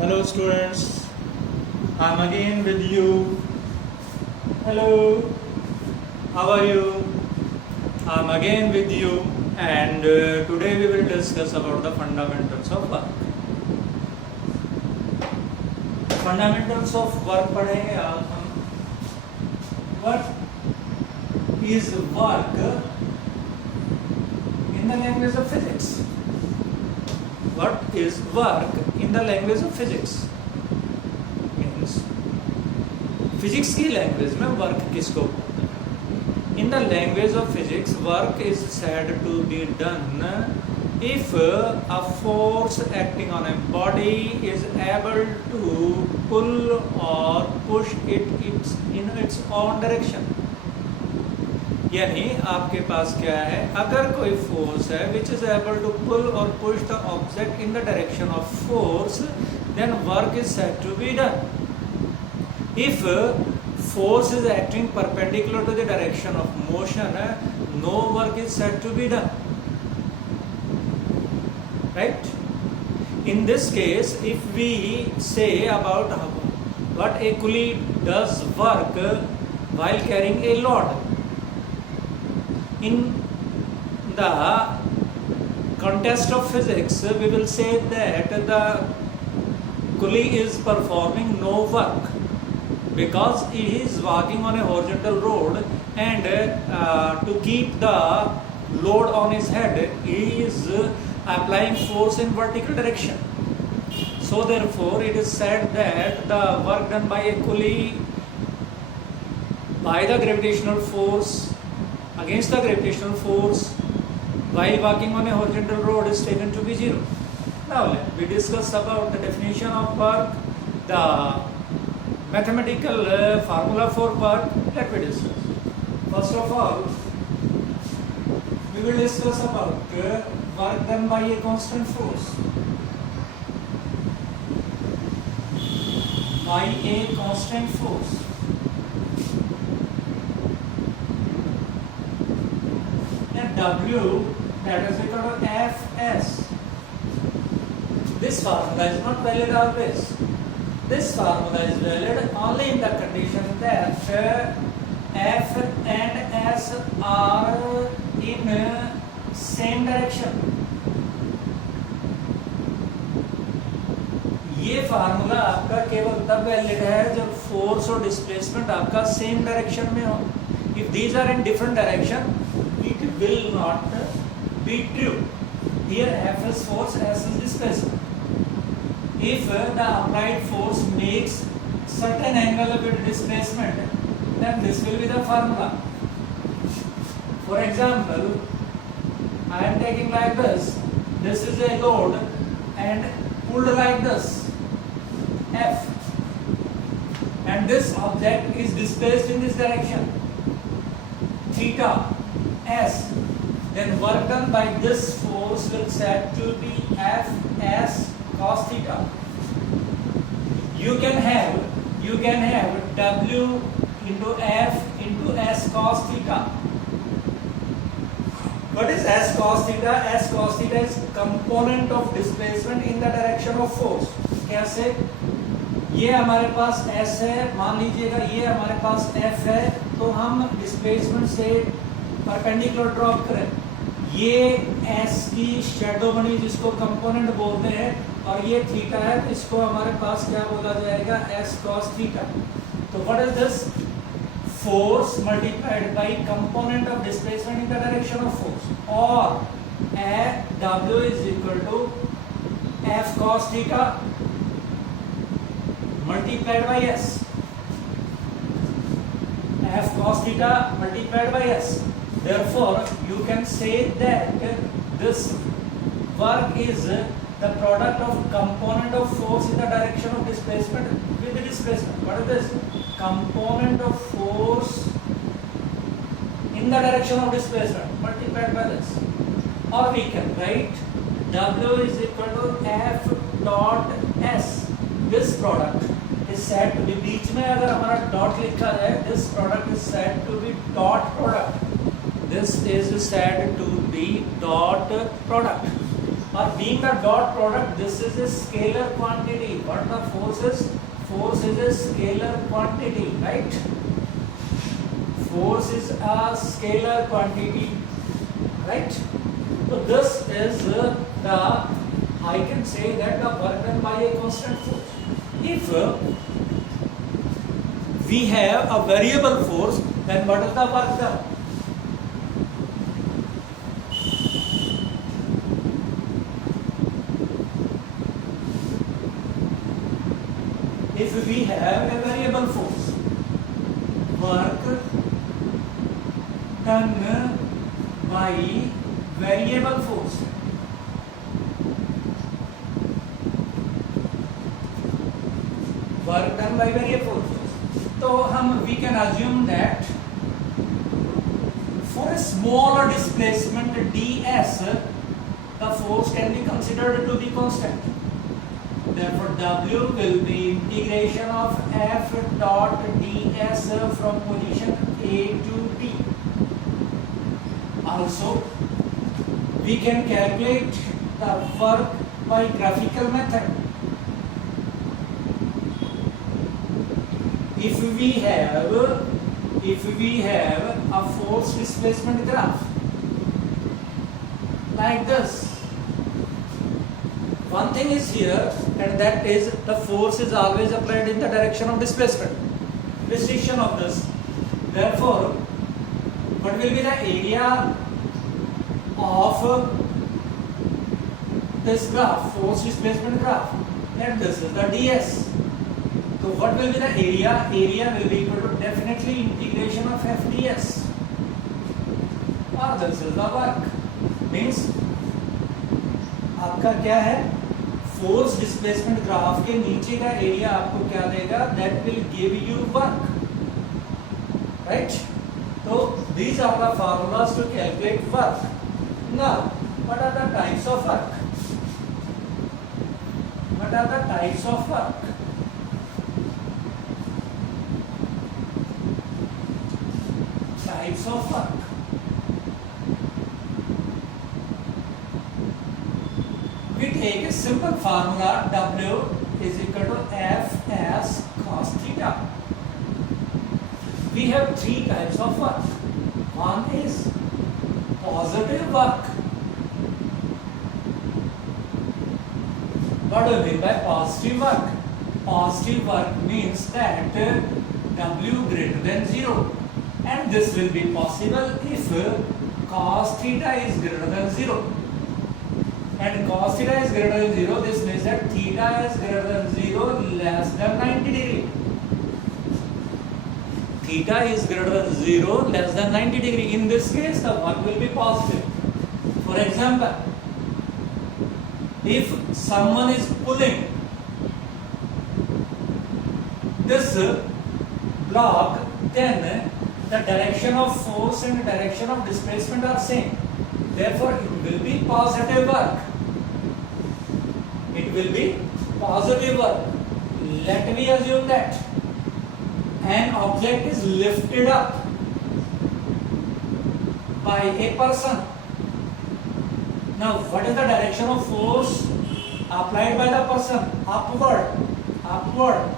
Hello students, I'm again with you. Hello, how are you? I'm again with you and today we will discuss about the fundamentals of work. Fundamentals of work पढ़ेंगे आज हम. What is work in the language of physics? What is work in the language of physics? Means physics की language में work किसको बोलते हैं? In the language of physics, work is said to be done if a force acting on a body is able to pull or push it in its own direction. यानी आपके पास क्या है, अगर कोई फोर्स है which is able to pull और push the object in the direction of force, then work is said to be done. If force is acting perpendicular to the direction of motion, no work is said to be done, right? In this case, if we say about what a pulley does work while carrying a load, in the context of physics we will say that the pulley is performing no work because he is walking on a horizontal road and to keep the load on his head he is applying force in vertical direction. So therefore it is said that the work done by a pulley by the gravitational force against the gravitational force while walking on a horizontal road is taken to be zero. Now we discuss about the definition of work, the mathematical formula for work. Let me discuss. First of all, we will discuss about work done by a constant force. By a constant force. And W, that is equal to Fs. This formula is not valid always. This formula is valid only in the condition that F and S are in same direction. ये formula आपका केवल तब valid है जब force और displacement आपका same direction में हो. If these are in different direction, it will not be true. Here F is force, S is displacement. If the applied force makes certain angle with displacement, then this will be the formula. For example, I am taking like this. This is a load and pulled like this, F, and this object is displaced in this direction, theta, S. Then work done by this force will said to be F S cos theta. You can have W into F into S cos theta. What is S cos theta? S cos theta is component of displacement in the direction of force. कैसे? ये हमारे पास S है, मान लीजिएगा ये हमारे पास F है, तो हम डिस्प्लेसमेंट से परपेंडिकुलर ड्रॉप करें, ये S की शेडो बनी जिसको कंपोनेंट बोलते हैं, और ये थीटा है, तो इसको हमारे पास क्या बोला जाएगा, S cos थीटा. तो what is this? Force multiplied by component of displacement in the direction of force, और W is equal to F cos theta multiplied by S. F cos theta multiplied by S. Therefore, you can say that this work is the product of component of force in the direction of displacement with the displacement. What is this? Component of force in the direction of displacement multiplied by this. Or we can write W is equal to F dot S. This product is said to be, बीच में अगर हमारा dot लिखा है, this product is said to be dot product. This is said to be dot product. or being the dot product, this is a scalar quantity. What the force is? Force is a scalar quantity, right? Force is a scalar quantity, right? So this is I can say that the work done by a constant force. If we have a variable force, then what is the work done? If we have a variable force, work done by variable force, work done by variable force, तो हम we can assume that for a smaller displacement ds, the force can be considered to be constant. Therefore, W will be integration of F dot ds from position A to B. Also, we can calculate the work by graphical method. If we have a force displacement graph like this, one thing is here, and that is the force is always applied in the direction of displacement. Restriction of this. Therefore, what will be the area of this graph, force displacement graph? And this is the ds. So what will be the area? Area will be equal to definitely integration of f ds. और this is the work. Means आपका क्या है? Force displacement graph के नीचे का area आपको क्या देगा? That will give you work, right? तो these are the formulas to calculate work. Now, what are the types of work? What are the types of work? Types of work. We take a simple formula, W is equal to F as cos theta. We have three types of work. One is positive work. What do we mean by positive work? Positive work means that W greater than 0. And this will be possible if cos theta is greater than 0. And cos theta is greater than 0, this means that theta is greater than 0 less than 90 degree. Theta is greater than 0 less than 90 degree. In this case, the work will be positive. For example, if someone is pulling this block, then the direction of force and the direction of displacement are same. Therefore, it will be positive work. It will be positive work. Let me assume that an object is lifted up by a person. Now, what is the direction of force applied by the person? Upward, upward,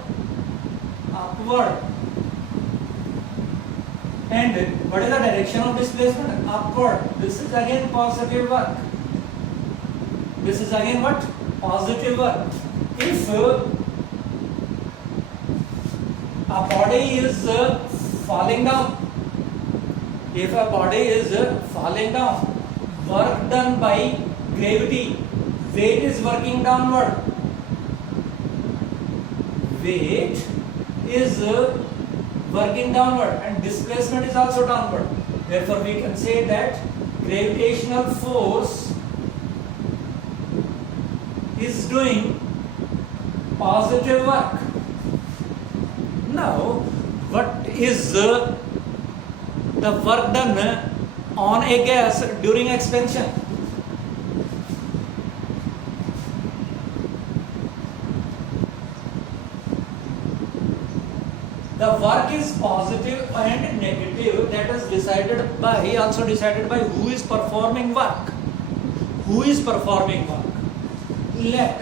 upward. And what is the direction of displacement? Upward. This is again positive work. This is again what? Positive work. If a body is falling down, work done by gravity, weight is working downward. Weight is working downward and displacement is also downward. Therefore, we can say that gravitational force is doing positive work. Now, what is the work done on a gas during expansion? The work is positive and negative. That is decided by, also decided by who is performing work. Who is performing work? let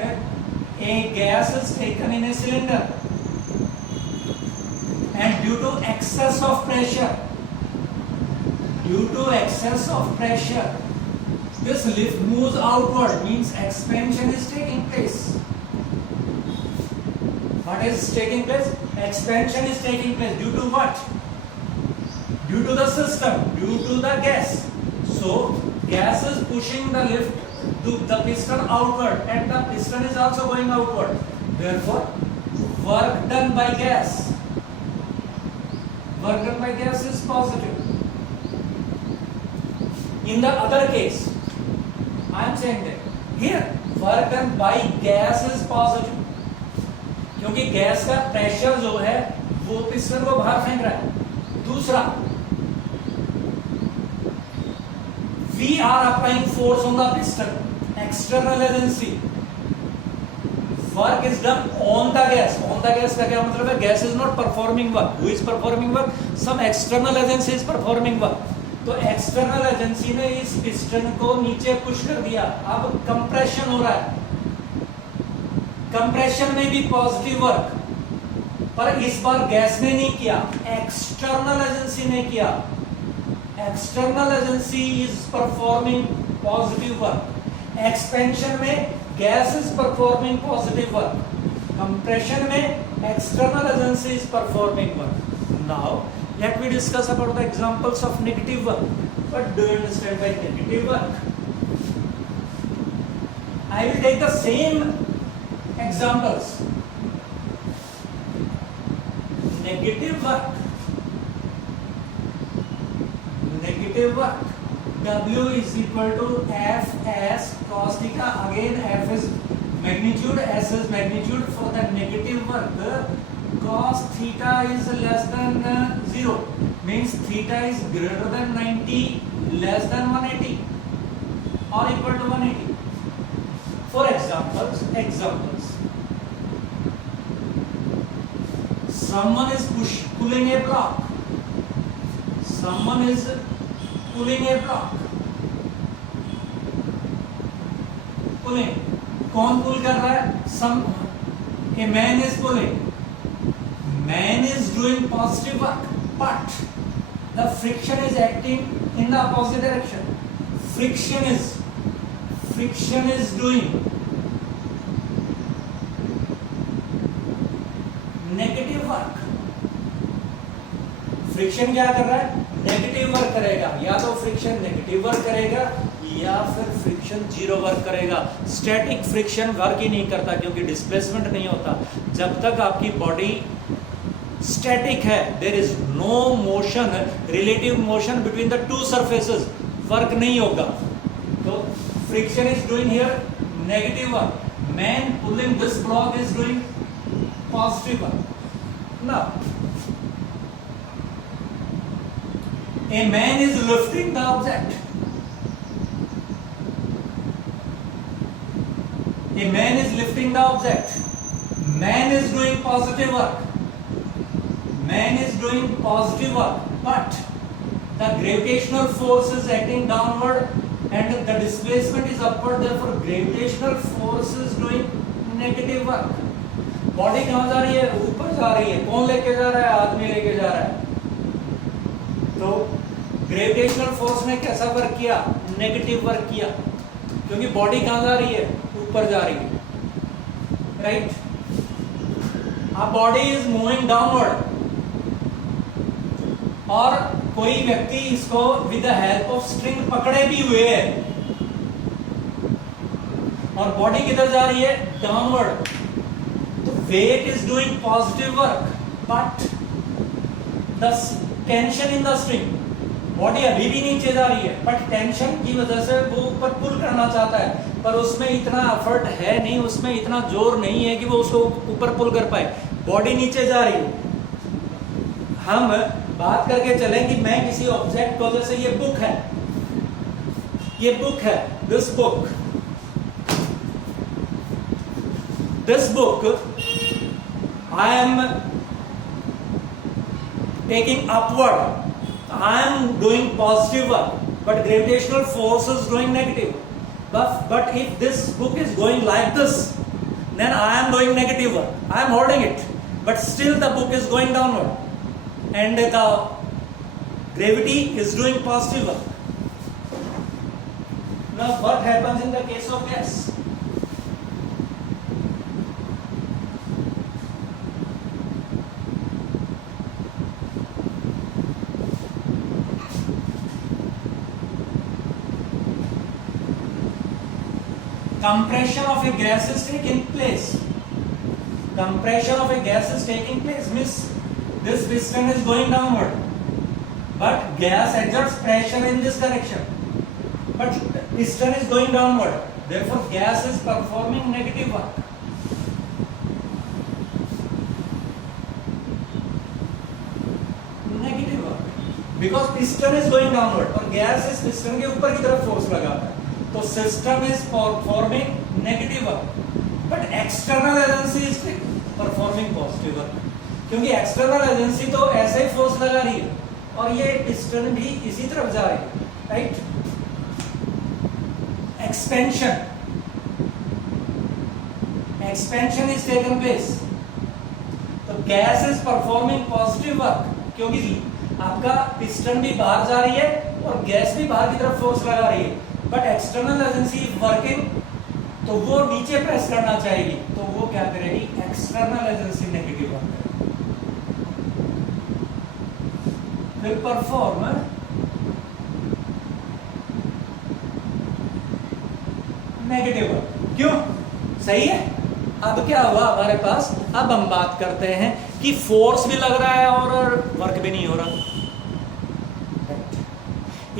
a gas is taken in a cylinder and due to excess of pressure, this lift moves outward, means expansion is taking place. What is taking place? Expansion is taking place due to what? Due to the system, due to the gas. So gas is pushing the lift to the piston outward, and the piston is also going outward. Therefore, work done by gas is positive. In the other case, I am saying that here work done by gas is positive, क्योंकि gas का pressure जो है वो piston को बाहर फेंक रहा है. दूसरा, we are applying force on the piston, external agency. Work is done on the gas. On the gas का क्या मतलब है? Gas is not performing work. Who is performing work? Some external agency is performing work. तो external agency ने इस piston को नीचे push कर दिया. अब कंप्रेशन हो रहा है. कंप्रेशन में भी पॉजिटिव वर्क, पर इस बार गैस ने नहीं किया, एक्सटर्नल एजेंसी ने किया. External agency is performing positive work. Expansion में gas is performing positive work. Compression में external agency is performing work. Now let me discuss about the examples of negative work. What do you understand by negative work? I will take the same examples. Negative work. W is equal to F S cos theta. Again, F is magnitude, S is magnitude. For the negative work, cos theta is less than 0, means theta is greater than 90, less than 180 or equal to 180. For examples, someone is pulling a block. Pulling. कौन पुल कर रहा है? A man is pulling. Man is doing positive work, but the friction is acting in the opposite direction. Friction is doing negative work. Friction क्या कर रहा है? Negative work करेगा. या तो फ्रिक्शन नेगेटिव वर्क करेगा या फिर फ्रिक्शन जीरो वर्क करेगा. स्टैटिक फ्रिक्शन वर्क ही नहीं करता क्योंकि डिस्प्लेसमेंट नहीं होता. जब तक आपकी बॉडी स्टैटिक है, there is no motion, relative motion between the two surfaces, work नहीं होगा. तो friction is doing here negative work. Man pulling this block is doing positive work. Now a man is lifting the object. Man is doing positive work. But the gravitational force is acting downward and the displacement is upward. Therefore, gravitational force is doing negative work. Body कहाँ जा रही है? ऊपर जा रही है. कौन लेके जा रहा है? आदमी लेके जा रहा है. तो ग्रेविटेशनल फोर्स ने कैसा वर्क किया? नेगेटिव वर्क किया, क्योंकि बॉडी कहाँ जा रही है? ऊपर जा रही है. राइट. अब बॉडी इज मूविंग डाउनवर्ड और कोई व्यक्ति इसको with the help of string पकड़े भी हुए है और बॉडी किधर जा रही है? डाउनवर्ड. तो weight is doing positive work, but the tension in the string, body अभी भी नीचे जा रही है बट टेंशन की वजह से वो ऊपर पुल करना चाहता है, पर उसमें इतना एफर्ट है नहीं, उसमें इतना जोर नहीं है कि वो उसको ऊपर पुल कर पाए. बॉडी नीचे जा रही है. हम बात करके चलें कि मैं किसी ऑब्जेक्ट को, जैसे ये बुक है, this book I am taking upward, I am doing positive work, but gravitational force is doing negative. But if this book is going like this, then I am doing negative work. I am holding it, but still the book is going downward, and the gravity is doing positive work. Now, what happens in the case of gas? Compression of a gas is taking place. Compression of a gas is taking place means this piston is going downward, but gas exerts pressure in this direction. But piston is going downward. Therefore, gas is performing negative work. Negative work. Because piston is going downward और gas is piston के ऊपर की तरफ force लगाता है. तो system is performing negative work, but external agency is performing positive work, क्योंकि external agency तो ऐसे ही फोर्स लगा रही है और ये पिस्टन भी इसी तरफ जा रही है, right. Expansion is taken place. तो gas is performing positive work, क्योंकि आपका पिस्टन भी बाहर जा रही है और गैस भी बाहर की तरफ फोर्स लगा रही है, but external agency is working, तो वो नीचे प्रेस करना चाहेगी, तो वो क्या करेगी? External agency negative work will perform negative work. क्यों? सही है. अब क्या हुआ हमारे पास? अब हम बात करते हैं कि फोर्स भी लग रहा है और वर्क भी नहीं हो रहा.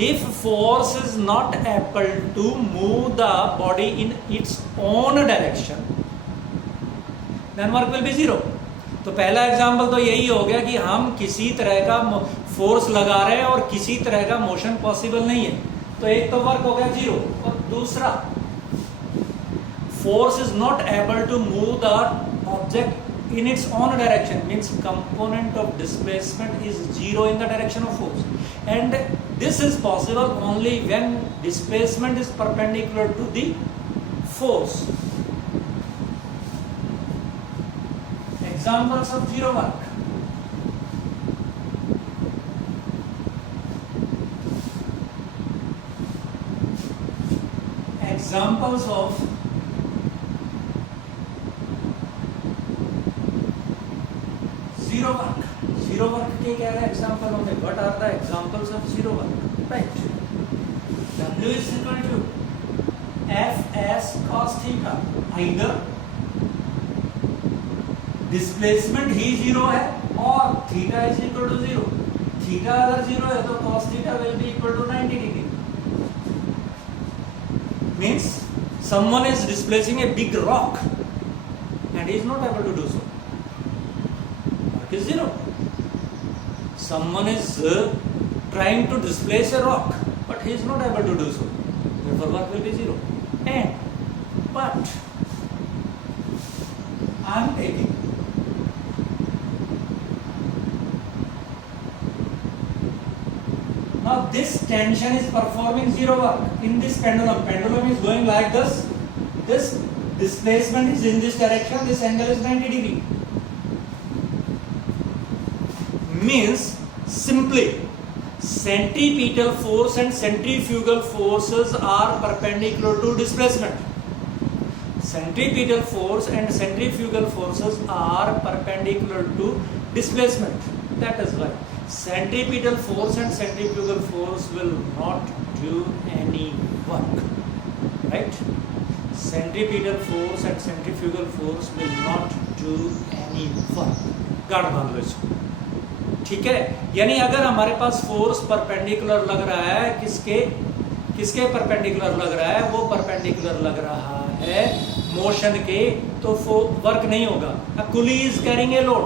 If force is not able to move the body in its own direction, then work will be zero. तो पहला एग्जाम्पल तो यही हो गया कि हम किसी तरह का फोर्स लगा रहे हैं और किसी तरह का मोशन पॉसिबल नहीं है, तो एक तो वर्क हो गया जीरो. और दूसरा, force is not able to move the object in its own direction, means component of displacement is zero in the direction of force, and this is possible only when displacement is perpendicular to the force. Examples of zero work: examples of zero work. Zero work के क्या है example होंगे? What are the examples of zero work? Right. W is equal to F S cos theta. Either displacement he zero है और theta is equal to zero. Theta अगर zero है तो cos theta will be equal to 90 degree. Means someone is displacing a big rock and he is not able to do so. Is zero. Someone is trying to displace a rock, but he is not able to do so. Therefore, work will be zero. But I am taking now this tension is performing zero work in this pendulum. Pendulum is going like this. This displacement is in this direction. This angle is 90 degree. Means simply centripetal force and centrifugal forces are perpendicular to displacement. Centripetal force and centrifugal forces are perpendicular to displacement. That is why centripetal force and centrifugal force will not do any work. Right? Centripetal force and centrifugal force will not do any work. गाढ़ बांध लो इसको. ठीक है. यानी अगर हमारे पास force perpendicular लग रहा है, किसके परपेंडिकुलर लग रहा है? वो परपेंडिकुलर लग रहा है मोशन के, तो वर्क नहीं होगा. A coolie is carrying a load,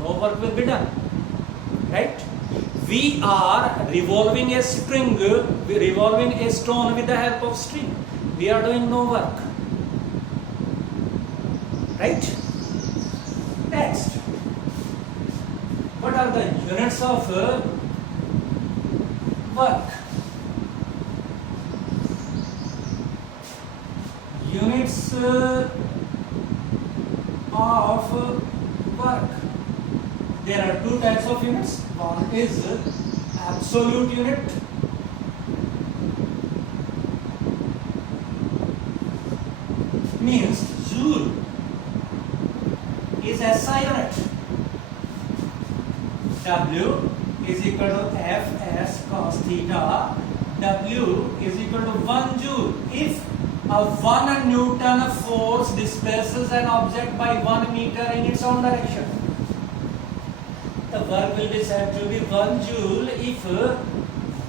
no work will be done. Right. We are revolving a string, revolving a stone with the help of string, we are doing no work. Right. Next, what are the units of work? of work. There are two types of units. One is absolute unit, means joule is SI unit. W is equal to Fs cos theta. W is equal to 1 joule. If a 1 Newton force displaces an object by 1 meter in its own direction, the work will be said to be 1 joule if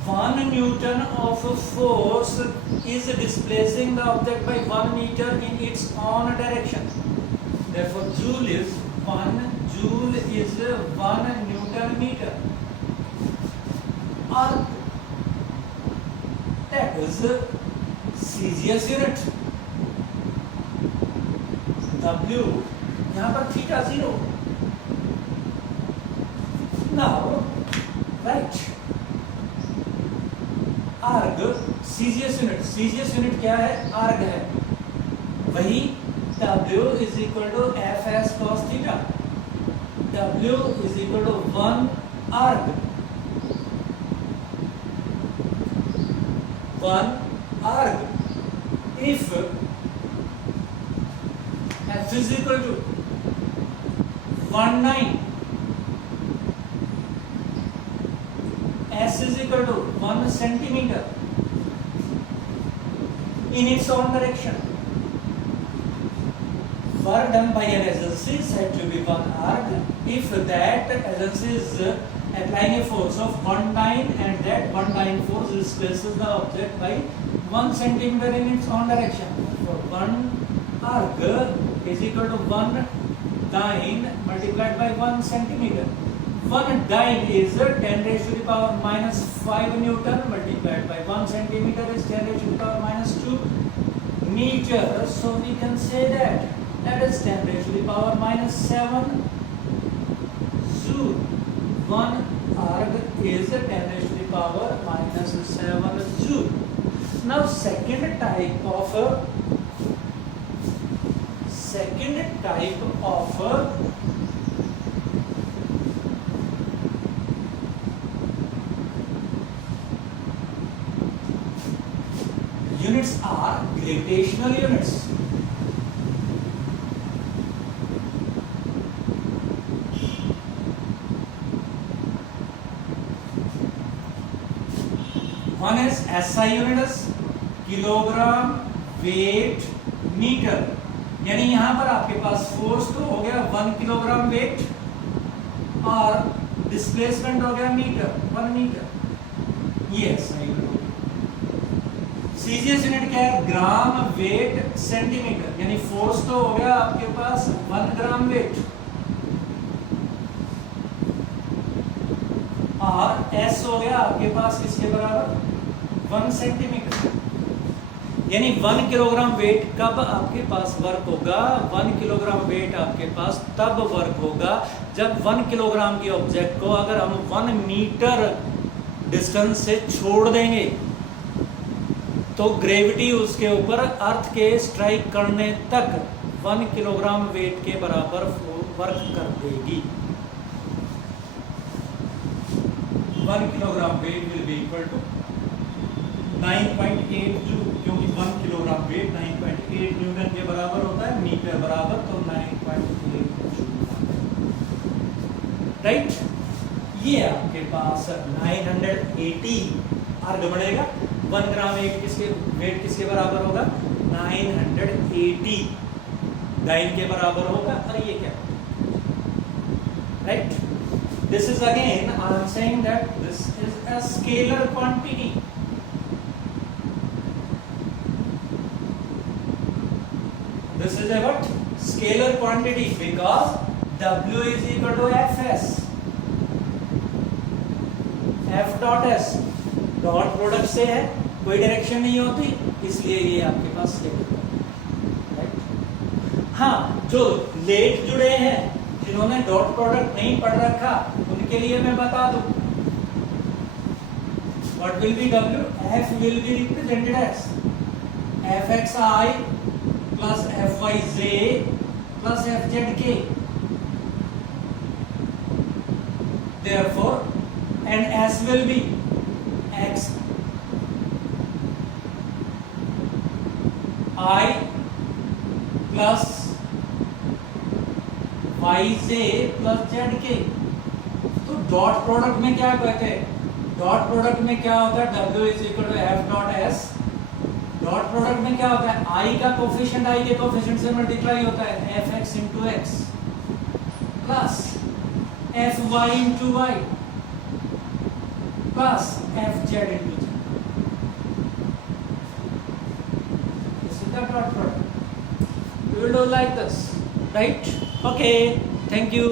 1 Newton of force is displacing the object by 1 meter in its own direction. Therefore, joule is 1 Newton meter. Or that is Celsius unit. W यहाँ पर theta 0. Now right, arg Celsius unit. Celsius unit क्या है? Arg है. वही W is equal to Fs cos theta. W is equal to 1 arg. 1 arg. If F is equal to 19, S is equal to 1 centimeter in its own direction, work done by an agency is said to be 1 arg if that agency is applying a force of 19 and that 19 force displaces the object by 1 centimeter in its own direction. So 1 arg is equal to 1 dyne multiplied by 1 centimeter. 1 dyne is 10 raised to the power minus 5 Newton multiplied by 1 centimeter is 10 raised to the power minus 2 meter. So we can say that is 10 raised to the power minus 7 joule. 1 arg is 10 raised to the power minus 7 joule. Now second type of units are gravitational units. One is SI unit, kilogram weight metre. यानी यहां पर आपके पास force तो हो गया 1 kilogram wait और displacement हो गया मीटर 1 मीटर. ये SI यूनिट. सीजीएस यूनिट क्या है? Gram weight centimetre. यानी फोर्स तो हो गया आपके पास 1 ग्राम वेट और S हो गया आपके पास किसके बराबर? 1 सेंटीमीटर. यानी 1 किलोग्राम वेट कब आपके पास वर्क होगा? 1 किलोग्राम वेट आपके पास तब वर्क होगा जब 1 किलोग्राम के ऑब्जेक्ट को अगर हम 1 मीटर डिस्टेंस से छोड़ देंगे तो ग्रेविटी उसके ऊपर अर्थ के स्ट्राइक करने तक 1 किलोग्राम वेट के बराबर वर्क कर देगी. 1 kilogram weight will be equal to 9.8 joule, क्योंकि 1 किलोग्राम वेट 9.8 न्यूटन के बराबर होता है. मीटर बराबर तो 9.8 जूल. राइट. ये आपके पास 980 अर्ग बढ़ेगा. 1 ग्राम वेट किसके बराबर होगा? 980 डाइन के बराबर होगा. और ये क्या? Right. This is again, I am saying that this is a scalar quantity. This is a what? Scalar quantity because W is equal to Fs. F dot S dot product से है, कोई direction नहीं होती, इसलिए ये आपके पास scalar. Right. हाँ, जो लेट जुड़े हैं जिन्होंने डॉट प्रोडक्ट नहीं पढ़ रखा उनके लिए मैं बता दूं. What will be W? F will be represented as Fxi plus fyj plus fzk. Therefore, and s will be x I plus yj plus zk. तो डॉट प्रोडक्ट में क्या कहते हैं? डॉट प्रोडक्ट में क्या होता है? W is equal to F dot S. Dot product में क्या होता है? I का कोफिशिएंट I के कोफिशिएंट से मल्टीप्लाई होता है F X into X plus F Y into Y plus F Z into Z. This is the dot product. We will do like this, right? Okay. Thank you.